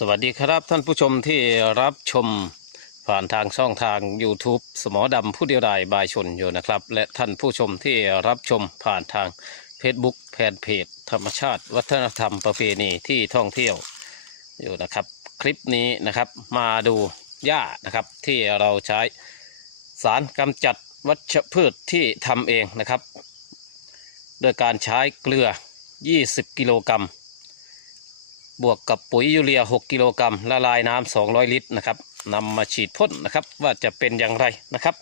สวัสดีครับท่านผู้ชมที่รับชมผ่านทางช่องทาง YouTube สมอดำผู้เดียวดายบายชนอยู่นะครับ และท่านผู้ชมที่รับชมผ่านทาง Facebook แฟนเพจธรรมชาติ วัฒนธรรมประเพณีที่ท่องเที่ยวอยู่นะครับ คลิปนี้นะครับมาดูหญ้านะครับที่เราใช้สารกำจัดวัชพืชที่ทำเองนะครับ โดยการใช้เกลือ 20 กิโลกรัม บวกกับปุ๋ยยูเรีย 6 กิโลกรัมละลายน้ำ200 ลิตรนะครับนำมาฉีดพ่นนะครับว่าจะเป็นอย่างไรนะครับ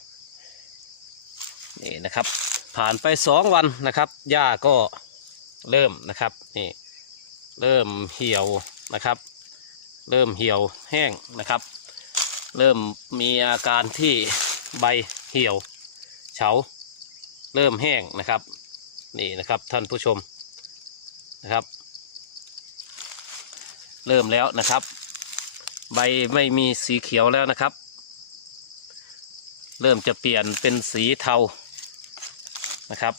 นี่นะครับ ผ่านไป 2 วันนะครับหญ้าก็เริ่มนะครับนี่เริ่มเหี่ยวนะครับ เริ่มเหี่ยวแห้งนะครับ เริ่มมีอาการที่ใบเหี่ยวเฉาเริ่มแห้งนะครับ นี่นะครับท่านผู้ชมนะครับ เริ่มแล้วนะครับ ใบไม่มีสีเขียวแล้วนะครับ เริ่มจะเปลี่ยนเป็นสีเทานะครับ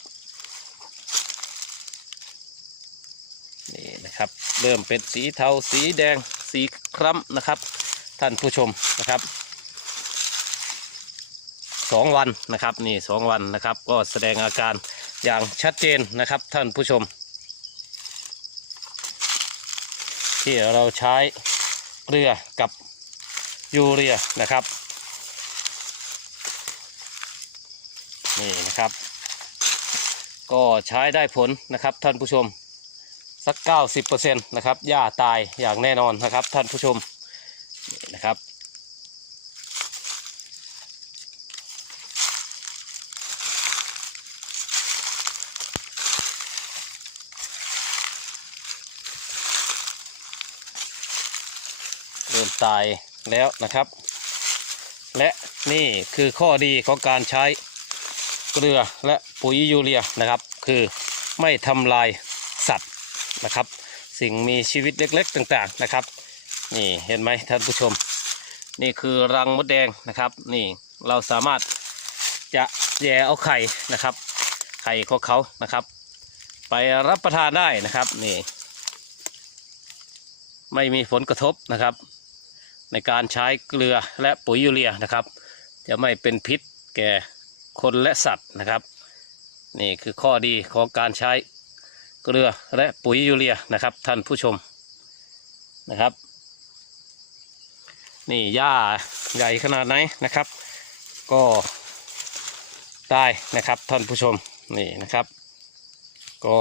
นี่นะครับ เริ่มเป็นสีเทาสีแดงสีคล้ำนะครับ ท่านผู้ชมนะครับสองวันนะครับนี่สองวันนะครับ ก็แสดงอาการอย่างชัดเจนนะครับท่านผู้ชม ที่เราใช้เกลือกับยูเรียนะครับ นี่นะครับ ก็ใช้ได้ผลนะครับท่านผู้ชมสัก 90%นะครับหญ้าตายอย่างแน่นอนนะครับท่านผู้ชมนี่นะครับ ริ่มตายแล้วนะครับ และนี่คือข้อดีของการใช้เกลือและปุ๋ยยูเรียนะครับ คือไม่ทำลายสัตว์นะครับ สิ่งมีชีวิตเล็กๆต่างๆนะครับ นี่เห็นไหมท่านผู้ชม นี่คือรังมดแดงนะครับ นี่เราสามารถจะแย่เอาไข่นะครับ ไข่ของเขานะครับ ไปรับประทานได้นะครับนี่ไม่มีผลกระทบนะครับ ในการใช้เกลือและปุ๋ยยูเรียนะครับ จะไม่เป็นพิษแก่คนและสัตว์นะครับ นี่คือข้อดีของการใช้เกลือและปุ๋ยยูเรียนะครับ ท่านผู้ชมนะครับ นี่หญ้าใหญ่ขนาดไหนนะครับ ก็ได้นะครับท่านผู้ชมนี่นะครับ ก็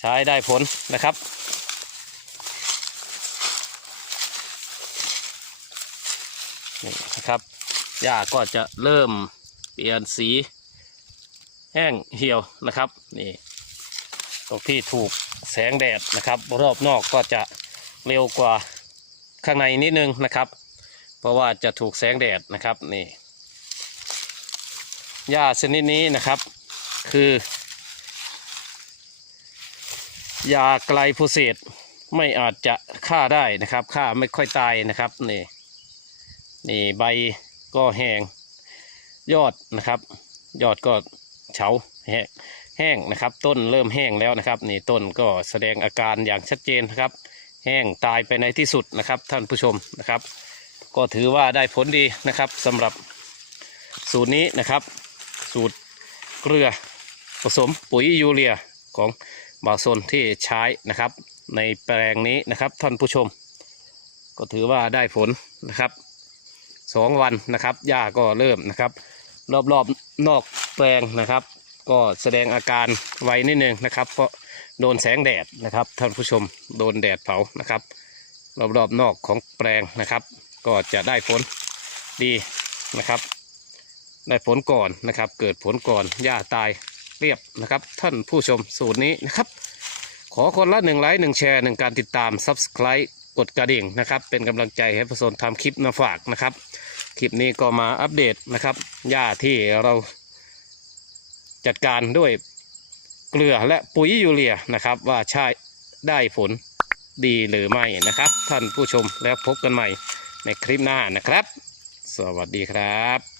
ใช้ได้ผลนะครับ นี่นะครับหญ้าก็จะเริ่มเปลี่ยนสี แห้งเหี่ยวนะครับนี่ตรงที่ถูกแสงแดดนะครับ รอบนอกก็จะเร็วกว่าข้างในนิดนึงนะครับ เพราะว่าจะถูกแสงแดดนะครับนี่หญ้าชนิดนี้นะครับคือยาไกลโพเซตไม่อาจจะฆ่าได้นะครับฆ่าไม่ค่อยตายนะครับนี่ นี่ใบก็แห้งยอดนะครับ ยอดก็เฉาแห้งแห้งนะครับ ต้นเริ่มแห้งแล้วนะครับ นี่ต้นก็แสดงอาการอย่างชัดเจนนะครับ แห้งตายไปในที่สุดนะครับ ท่านผู้ชมนะครับ ก็ถือว่าได้ผลดีนะครับสำหรับสูตรนี้นะครับ สูตรเกลือผสมปุ๋ยยูเรียของบาโซนที่ใช้นะครับ ในแปลงนี้นะครับท่านผู้ชม ก็ถือว่าได้ผลนะครับ สองวันนะครับหญ้าก็เริ่มนะครับ รอบๆนอกแปลงนะครับ ก็แสดงอาการไวนิดนึงนะครับ เพราะโดนแสงแดดนะครับท่านผู้ชมโดนแดดเผานะครับ รอบๆนอกของแปลงนะครับ ก็จะได้ผลดีนะครับ ได้ผลก่อนนะครับ เกิดผลก่อนหญ้าตายเรียบนะครับ ท่านผู้ชมสูตรนี้นะครับ ขอคนละหนึ่งไลค์หนึ่งแชร์หนึ่งการติดตาม Subscribe กดกระดิ่งนะครับ เป็นกำลังใจให้ประสนทำคลิปมาฝากนะครับ คลิปนี้ก็มาอัปเดตนะครับหญ้าที่เราจัดการด้วยเกลือและปุ๋ยยูเรียนะครับ ว่าใช่ได้ผลดีหรือไม่นะครับ ท่านผู้ชมแล้วพบกันใหม่ในคลิปหน้านะครับ สวัสดีครับ